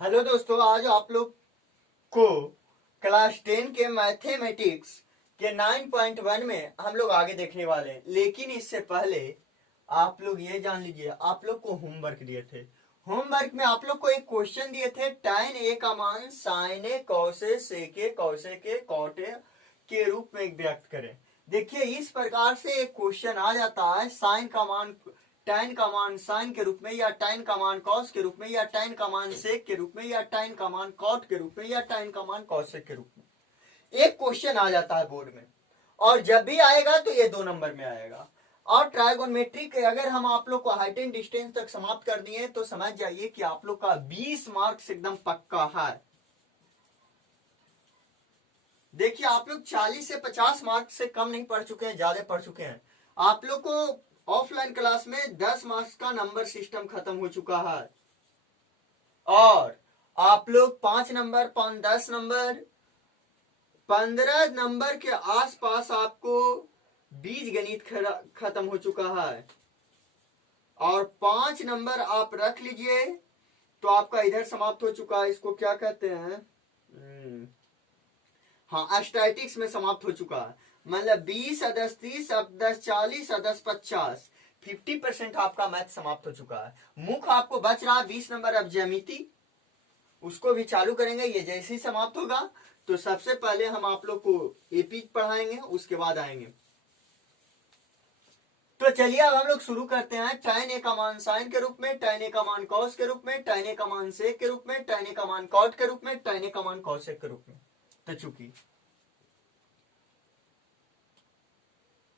Hello दोस्तों, आज आप लोग को क्लास 10 के मैथमेटिक्स के 9.1 में हम लोग आगे देखने वाले हैं। लेकिन इससे पहले आप लोग ये जान लीजिए, आप लोग को होमवर्क दिए थे। होमवर्क में आप लोग को एक क्वेश्चन दिए थे, tan a का मान sin a cos a sec a cos a के cot a के रूप में व्यक्त करें। देखिए, इस प्रकार से एक क्वेश्चन आ जाता है, साइन का मान tan का मान साइन के रूप में, या tan का मान cos के रूप में, या tan का मान sec के रूप में, या tan का मान cot के रूप में, या tan का मान cosec के रूप में। एक क्वेश्चन आ जाता है बोर्ड में, और जब भी आएगा तो ये 2 नंबर में आएगा। और ट्राइगोनोमेट्री के अगर हम आप लोग को हाइट एंड डिस्टेंस तक समाप्त कर दिए तो समझ जाइए कि आप लोग का 20 मार्क्स एकदम पक्का है। देखिए, आप लोग 40 से 50 मार्क्स से कम नहीं पढ़ चुके हैं, ज्यादा पढ़ चुके हैं। आप लोग को ऑफलाइन क्लास में 10 मार्क्स का नंबर सिस्टम खत्म हो चुका है, और आप लोग 5 नंबर 10 नंबर 15 नंबर के आसपास आपको बीज गणित खत्म हो चुका है, और 5 नंबर आप रख लीजिए तो आपका इधर समाप्त हो चुका है। इसको क्या कहते हैं, हाँ, स्टैटिक्स में समाप्त हो चुका है। मतलब 20 10 30 10 40 10 50 50% आपका मैथ समाप्त हो चुका है। मुख्य आपको बच रहा है 20 नंबर। अब ज्यामिति उसको भी चालू करेंगे। ये जैसे ही समाप्त होगा तो सबसे पहले हम आप लोग को एपी पढ़ाएंगे, उसके बाद आएंगे। तो चलिए अब हम लोग शुरू करते हैं। tan a का मान साइन के रूप में, tan a का मान cos के रूप में, tan a का मान sec के रूप में, tan a का मान cot के रूप में, tan a का मान cosec के रूप में। तो चूंकि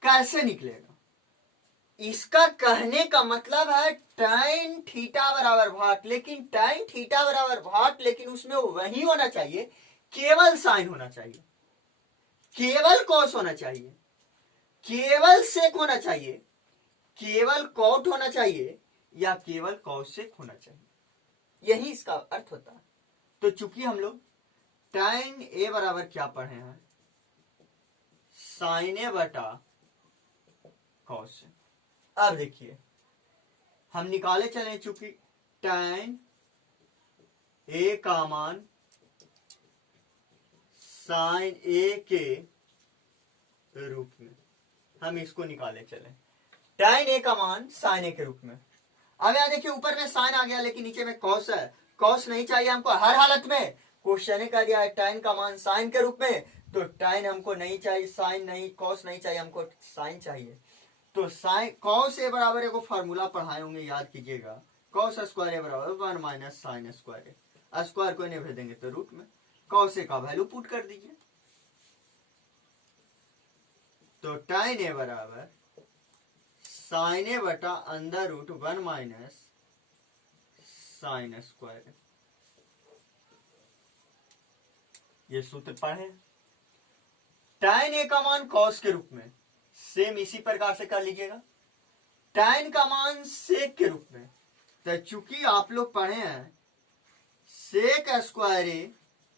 कैसे निकलेगा, इसका कहने का मतलब है tan थीटा बराबर भाट, लेकिन tan थीटा बराबर भाट, लेकिन उसमें वही होना चाहिए, केवल साइन होना चाहिए, केवल cos होना चाहिए, केवल sec होना चाहिए, केवल cot होना चाहिए, या केवल cosec होना चाहिए। यही इसका अर्थ होता है। तो चूंकि हम लोग tan a बराबर क्या पढ़े हैं, sin a बटा cos। अब देखिए, हम निकाले चले, चूंकि tan a का मान sin a के रूप में, हम इसको निकाले चले, tan a का मान sin a के रूप में। अब यहां देखिए, ऊपर में साइन आ गया लेकिन नीचे में cos है। cos नहीं चाहिए हमको हर हालत में। क्वेश्चन कर दिया है tan का मान साइन के रूप में, तो tan हमको नहीं चाहिए, साइन नहीं, cos नहीं चाहिए, हमको साइन चाहिए। तो साइन cos a बराबर को फार्मूला पढ़ाए होंगे, याद कीजिएगा। cos स्क्वायर a बराबर 1 minus sine square a। Square को नहीं भेजेंगे तो रूट में cos a का वैल्यू पुट कर दीजिए। तो tan a बराबर साइन ए बटा under root 1 minus sine square. ये सूत्र पढ़े। tan a का मान cos के रूप में, सेम इसी प्रकार से कर लीजिएगा। tan का मान sec के रूप में, तो चूंकि आप लोग पढ़े हैं sec स्क्वायर ए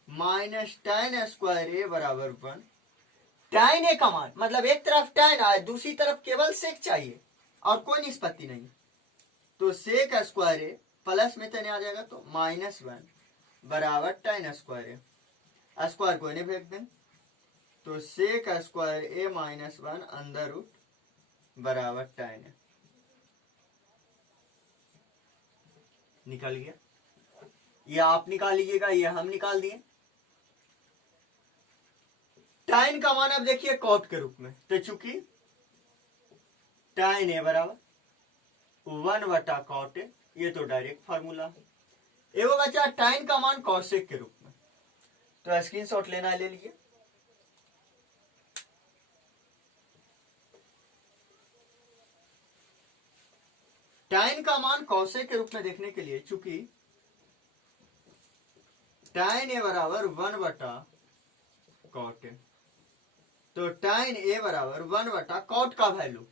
माइनस tan स्क्वायर ए बराबर 1। tan a का मान मतलब एक तरफ tan आए, दूसरी तरफ केवल sec चाहिए और कोई निष्पत्ति नहीं, तो sec स्क्वायर ए प्लस में तने आ जाएगा, तो माइनस 1 बराबर tan स्क्वायर ए। स्क्वायर को नहीं फेंक दें, तो sec स्क्वायर ए माइनस 1 अंडर रूट बराबर tan। निकल गया। ये आप निकाल लीजिएगा, ये हम निकाल दिए। tan का मान अब देखिए cot के रूप में, तो चूंकि tan a बराबर 1 बटा cot a, ये तो डायरेक्ट फार्मूला है। एगो बचा tan का मान cosec के रूप में, तो स्क्रीनशॉट लेना है, ले लीजिए। tan का मान cosec के रूप में देखने के लिए, चूंकि tan a बराबर 1 बटा cot a, तो tan a बराबर 1 बटा cot का वैल्यू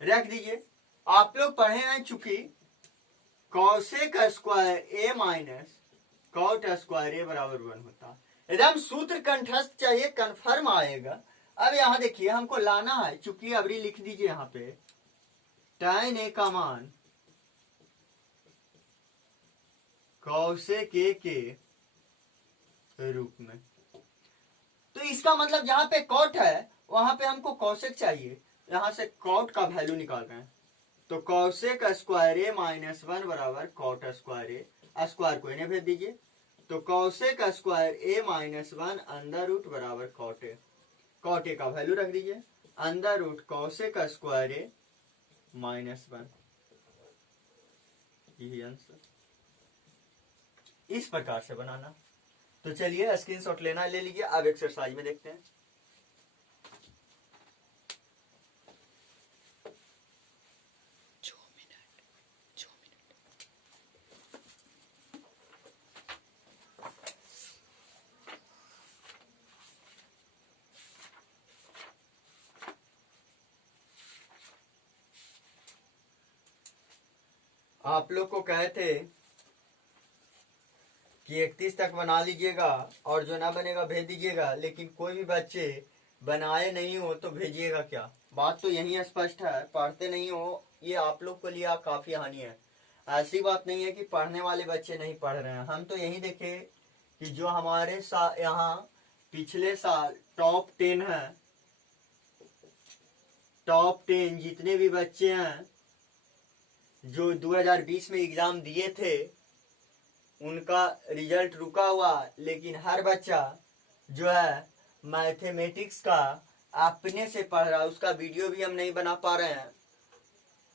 रख दीजिए। आप लोग पढ़े हैं चूंकि cosec स्क्वायर ए माइनस cot स्क्वायर ए बराबर 1 होता है। एकदम सूत्र कंठस्थ चाहिए, कंफर्म आएगा। अब यहां देखिए, हमको लाना है, चूंकि अबरी लिख दीजिए यहां पे tan a का मान कौशिक के रूप में। तो इसका मतलब जहां पे कॉट है वहां पे हमको कौशिक चाहिए, यहां से कॉट का वैल्यू निकाल रहे हैं। तो कौशिक स्क्वायर ए माइनस वन बराबर कॉट स्क्वायर ए, स्क्वायर को इन्हें भेज दीजिए। तो कौशिक स्क्वायर ए माइनस वन अंडर रूट बराबर कॉट ए, कॉट ए का वैल्यू रख दीजिए अंडर रूट कौशिक स्क्वायर ए माइनस वन, यही आंसर। इस प्रकार से बनाना। तो चलिए स्क्रीनशॉट लेना ले लीजिए। अब एक्सरसाइज में देखते हैं। आप लोग को कहे थे कि 31 तक बना लीजिएगा और जो ना बनेगा भेज दीजिएगा, लेकिन कोई भी बच्चे बनाए नहीं हो तो भेजिएगा क्या। बात तो यही स्पष्ट है, पढ़ते नहीं हो ये आप लोग के लिए काफी हानि है। ऐसी बात नहीं है कि पढ़ने वाले बच्चे नहीं पढ़ रहे हैं। हम तो यही देखे कि जो हमारे यहाँ पिछले साल टॉप 10 है, टॉप 10 जितने भी बच्चे हैं जो 2020 में एग्जाम दिए थे उनका रिजल्ट रुका हुआ, लेकिन हर बच्चा जो है मैथमेटिक्स का अपने से पढ़ रहा है। उसका वीडियो भी हम नहीं बना पा रहे हैं,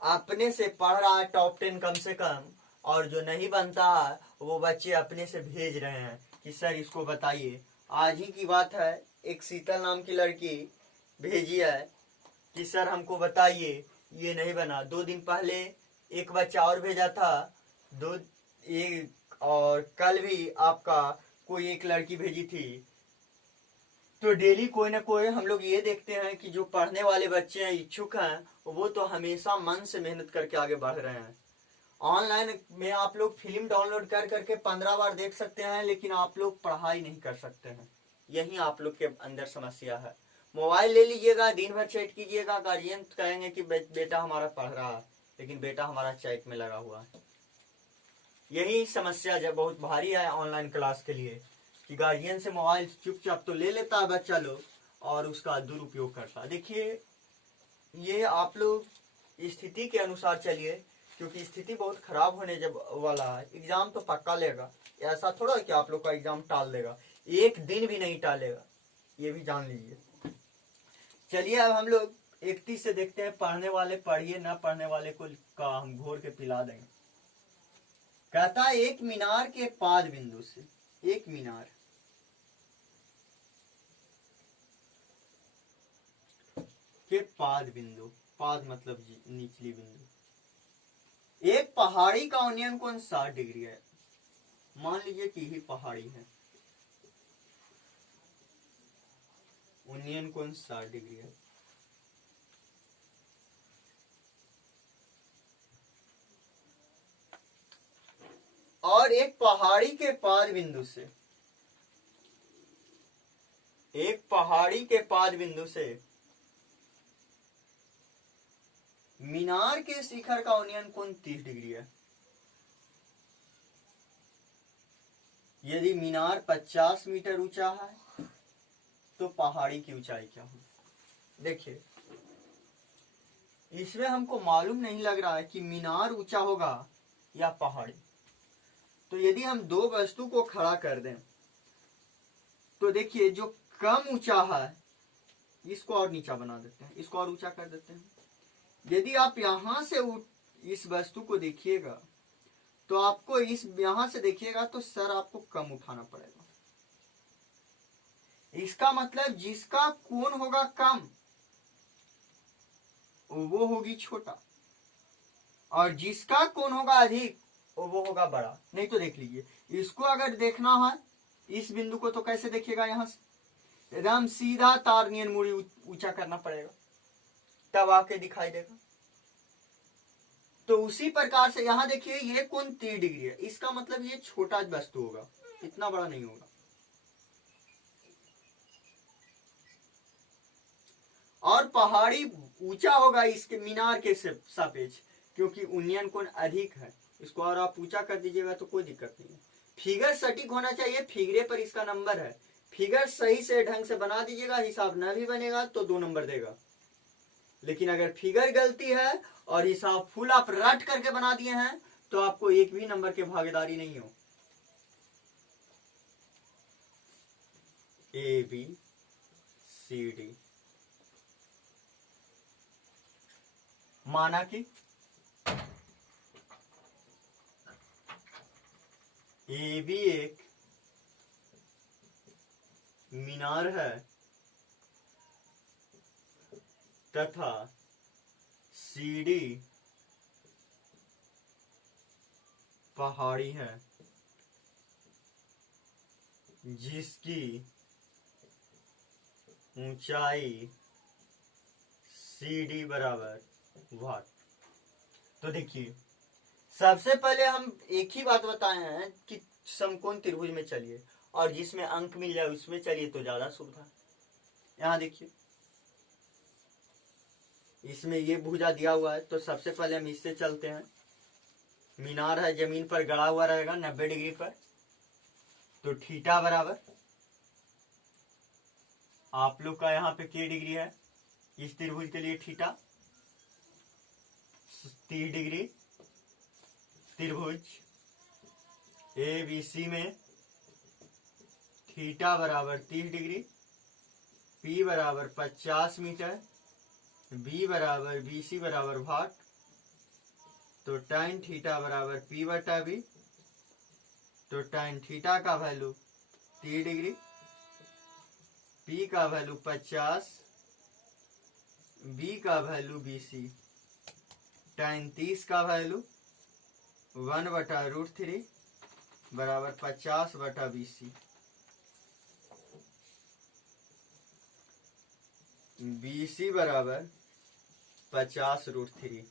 अपने से पढ़ रहा है टॉप 10 कम से कम। और जो नहीं बनता है वो बच्चे अपने से भेज रहे हैं कि सर इसको बताइए। आज ही की बात है, एक शीतल नाम की लड़की भेजी है कि सर हमको बताइए ये नहीं बना। 2 दिन पहले एक बच्चा और भेजा था, और कल भी आपका कोई एक लड़की भेजी थी। तो डेली कोई ना कोई हम लोग ये देखते हैं कि जो पढ़ने वाले बच्चे हैं, इच्छुक हैं, वो तो हमेशा मन से मेहनत करके आगे बढ़ रहे हैं। ऑनलाइन में आप लोग फिल्म डाउनलोड कर करके 15 बार देख सकते हैं, लेकिन आप लोग पढ़ाई नहीं कर सकते हैं। यही आप लोग के अंदर समस्या है। मोबाइल ले लीजिएगा, दिन भर चैट कीजिएगा, गार्जियन कहेंगे कि बेटा हमारा पढ़ रहा है, लेकिन बेटा हमारा चैट में लगा हुआ है। यही समस्या जब बहुत भारी है ऑनलाइन क्लास के लिए कि गार्जियन से मोबाइल चुपचाप तो ले लेता है बच्चा लोग और उसका दुरुपयोग करता है। देखिए ये आप लोग स्थिति के अनुसार चलिए, क्योंकि स्थिति बहुत खराब होने जब वाला है। एग्जाम तो पक्का लेगा, ऐसा थोड़ा कि आप लोग का एग्जाम टाल देगा, एक दिन भी नहीं टालेगा, ये भी जान लीजिए। चलिए अब हम लोग 31 से देखते हैं। पढ़ने वाले पढ़िए, ना पढ़ने वाले को का हम घोर के पिला देंगे। कहता है एक मीनार के पाद बिंदु से, एक मीनार के पाद बिंदु, पाद मतलब निचली बिंदु, एक पहाड़ी का उन्नयन कोण 60 डिग्री है। मान लीजिए कि यही पहाड़ी है, उन्नयन कोण 60 डिग्री है। और एक पहाड़ी के पाद बिंदु से, एक पहाड़ी के पाद बिंदु से मीनार के शिखर का उन्नयन कोण 30 डिग्री है। यदि मीनार 50 मीटर ऊंचा है तो पहाड़ी की ऊंचाई क्या होगी। देखिए इसमें हमको मालूम नहीं लग रहा है कि मीनार ऊंचा होगा या पहाड़ी। तो यदि हम दो वस्तु को खड़ा कर दें तो देखिए जो कम ऊंचा है इसको और नीचा बना देते हैं, इसको और ऊंचा कर देते हैं। यदि आप यहां से इस वस्तु को देखिएगा तो आपको इस यहां से देखिएगा तो सर आपको कम उठाना पड़ेगा। इसका मतलब जिसका कोण होगा कम वो होगी छोटा, और जिसका कोण होगा अधिक वो होगा बड़ा। नहीं तो देख लीजिए, इसको अगर देखना है इस बिंदु को तो कैसे देखिएगा, यहां से एकदम सीधा तार नियन मुड़ी ऊंचा करना पड़ेगा, तब आके दिखाई देगा। तो उसी प्रकार से यहां देखिए ये कोण 30 डिग्री है, इसका मतलब ये छोटा वस्तु होगा, इतना बड़ा नहीं होगा। और पहाड़ी ऊंचा होगा इसके मीनार के सापेक्ष, क्योंकि उन्नयन कोण अधिक है। इसको और आप ऊंचा कर दीजिएगा तो कोई दिक्कत नहीं है। फिगर सटीक होना चाहिए, फिगरे पर इसका नंबर है। फिगर सही से ढंग से बना दीजिएगा, हिसाब न भी बनेगा तो 2 नंबर देगा। लेकिन अगर फिगर गलती है और हिसाब फुल आप रट करके बना दिए हैं तो आपको एक भी नंबर की भागीदारी नहीं हो। ए बी सी डी, माना कि ए बी एक मीनार है तथा सी डी पहाड़ी है जिसकी ऊंचाई सी डी बराबर वाट। तो देखिए, सबसे पहले हम एक ही बात बताए हैं कि समकोण त्रिभुज में चलिए और जिसमें अंक मिल जाए उसमें चलिए तो ज्यादा सुविधा। यहां देखिए, इसमें ये भुजा दिया हुआ है तो सबसे पहले हम इससे चलते हैं। मीनार है, जमीन पर गड़ा हुआ रहेगा 90 डिग्री पर, तो थीटा बराबर आप लोग का यहाँ पे के डिग्री है, इस त्रिभुज के लिए थीटा 30 डिग्री। त्रिभुज ए बी सी में थीटा बराबर 30 डिग्री, पी बराबर 50 मीटर, बी बराबर बी सी बराबर वाट, तो tan थीटा बराबर पी बटा बी। तो tan थीटा का वैल्यू 30 डिग्री, पी का वैल्यू 50, बी का वैल्यू 20, tan 30 का वैल्यू 1/√3 बराबर 50/20। BC बराबर 50√3।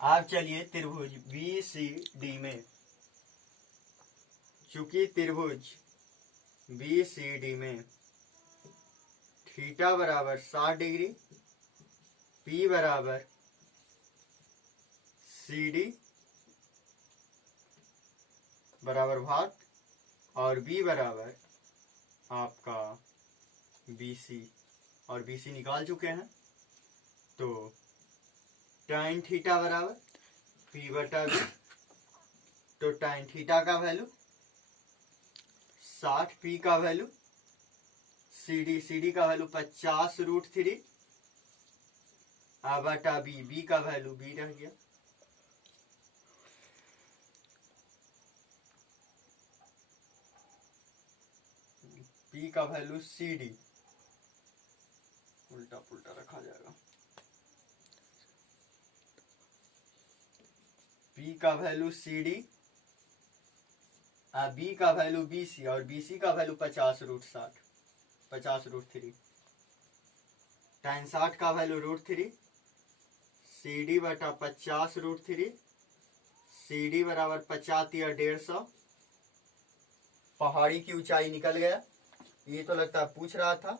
आप चलिए त्रिभुज BCD में, चूंकि त्रिभुज BCD में थीटा बराबर 60 डिग्री, P बराबर CD बराबर भाग और B बराबर आपका BC, और BC निकाल चुके हैं। तो tan थीटा बराबर P बटा B, तो tan थीटा का वैल्यू 60, P का वैल्यू CD का वैल्यू 50√3 बटा B का वैल्यू B रह गया। P का वैल्यू CD उल्टा पुल्टा रखा जाएगा। P का वैल्यू CD, B का वैल्यू BC और BC का वैल्यू 50√3। tan 60 का वैल्यू √3, CD बटा 50√3, CD बराबर 50 या 150। पहाड़ी की ऊंचाई निकल गया, ये तो लगता है पूछ रहा था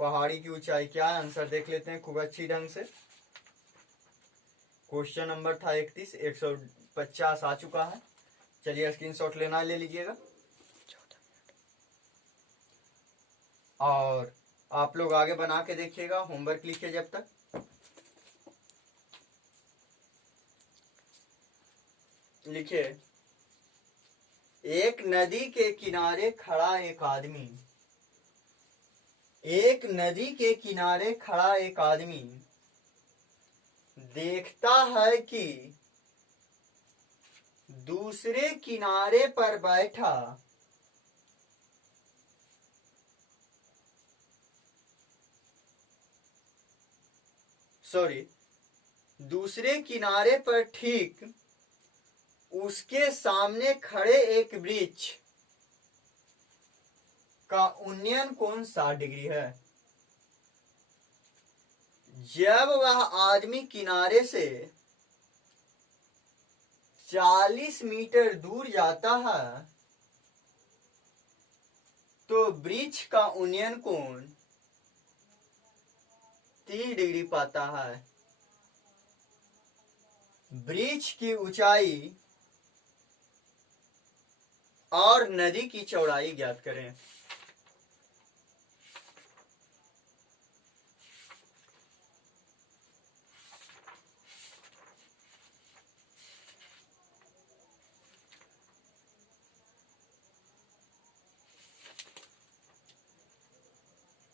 पहाड़ी की ऊंचाई क्या है। आंसर देख लेते हैं खूब अच्छी ढंग से। क्वेश्चन नंबर था 31, 150 आ चुका है। चलिए स्क्रीनशॉट लेना ले लीजिएगा और आप लोग आगे बना के देखिएगा, होमवर्क लिखिए जब तक। लिखिए, एक नदी के किनारे खड़ा एक आदमी, एक नदी के किनारे खड़ा एक आदमी देखता है कि दूसरे किनारे पर बैठा दूसरे किनारे पर ठीक उसके सामने खड़े एक वृक्ष का उन्नयन कोण 60 डिग्री है। जब वह आदमी किनारे से 40 मीटर दूर जाता है तो वृक्ष का उन्नयन कोण 30 डिग्री पाता है। ब्रिज की ऊंचाई और नदी की चौड़ाई ज्ञात करें।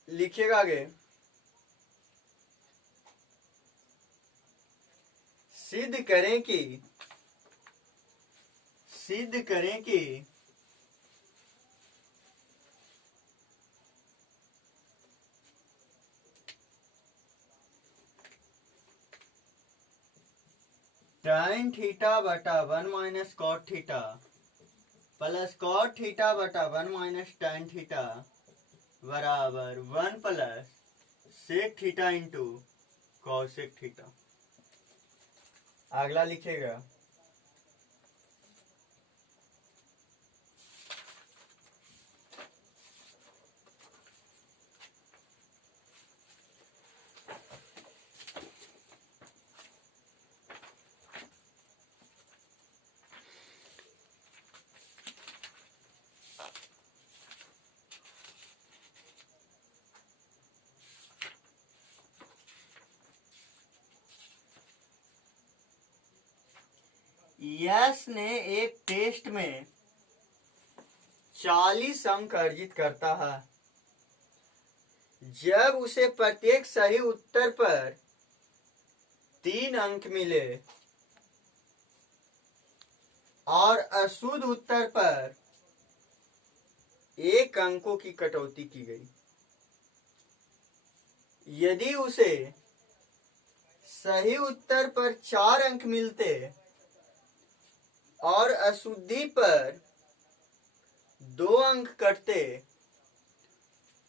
लिखिएगा आगे। सिद्ध करें कि tan थीटा बटा 1 minus cot theta plus cot theta बटा 1 माइनस tan थीटा बराबर 1 plus sec theta into cosec theta. अगला लिखेगा। यश ने एक टेस्ट में 40 अंक अर्जित करता है। जब उसे प्रत्येक सही उत्तर पर 3 अंक मिले और अशुद्ध उत्तर पर 1 अंकों की कटौती की गई। यदि उसे सही उत्तर पर 4 अंक मिलते और अशुद्धि पर 2 अंक कटते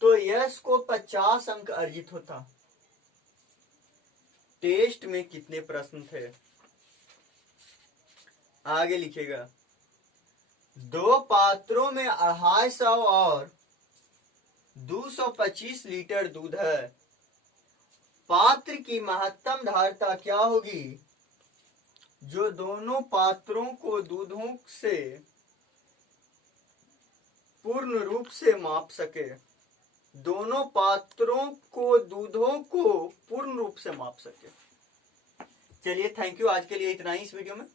तो यश को 50 अंक अर्जित होता। टेस्ट में कितने प्रश्न थे? आगे लिखेगा। 2 पात्रों में 250 और 225 लीटर दूध है। पात्र की महत्तम धारिता क्या होगी जो दोनों पात्रों को दूधों से पूर्ण रूप से माप सके? दोनों पात्रों को दूधों को पूर्ण रूप से माप सके। चलिए, थैंक यू। आज के लिए इतना ही इस वीडियो में।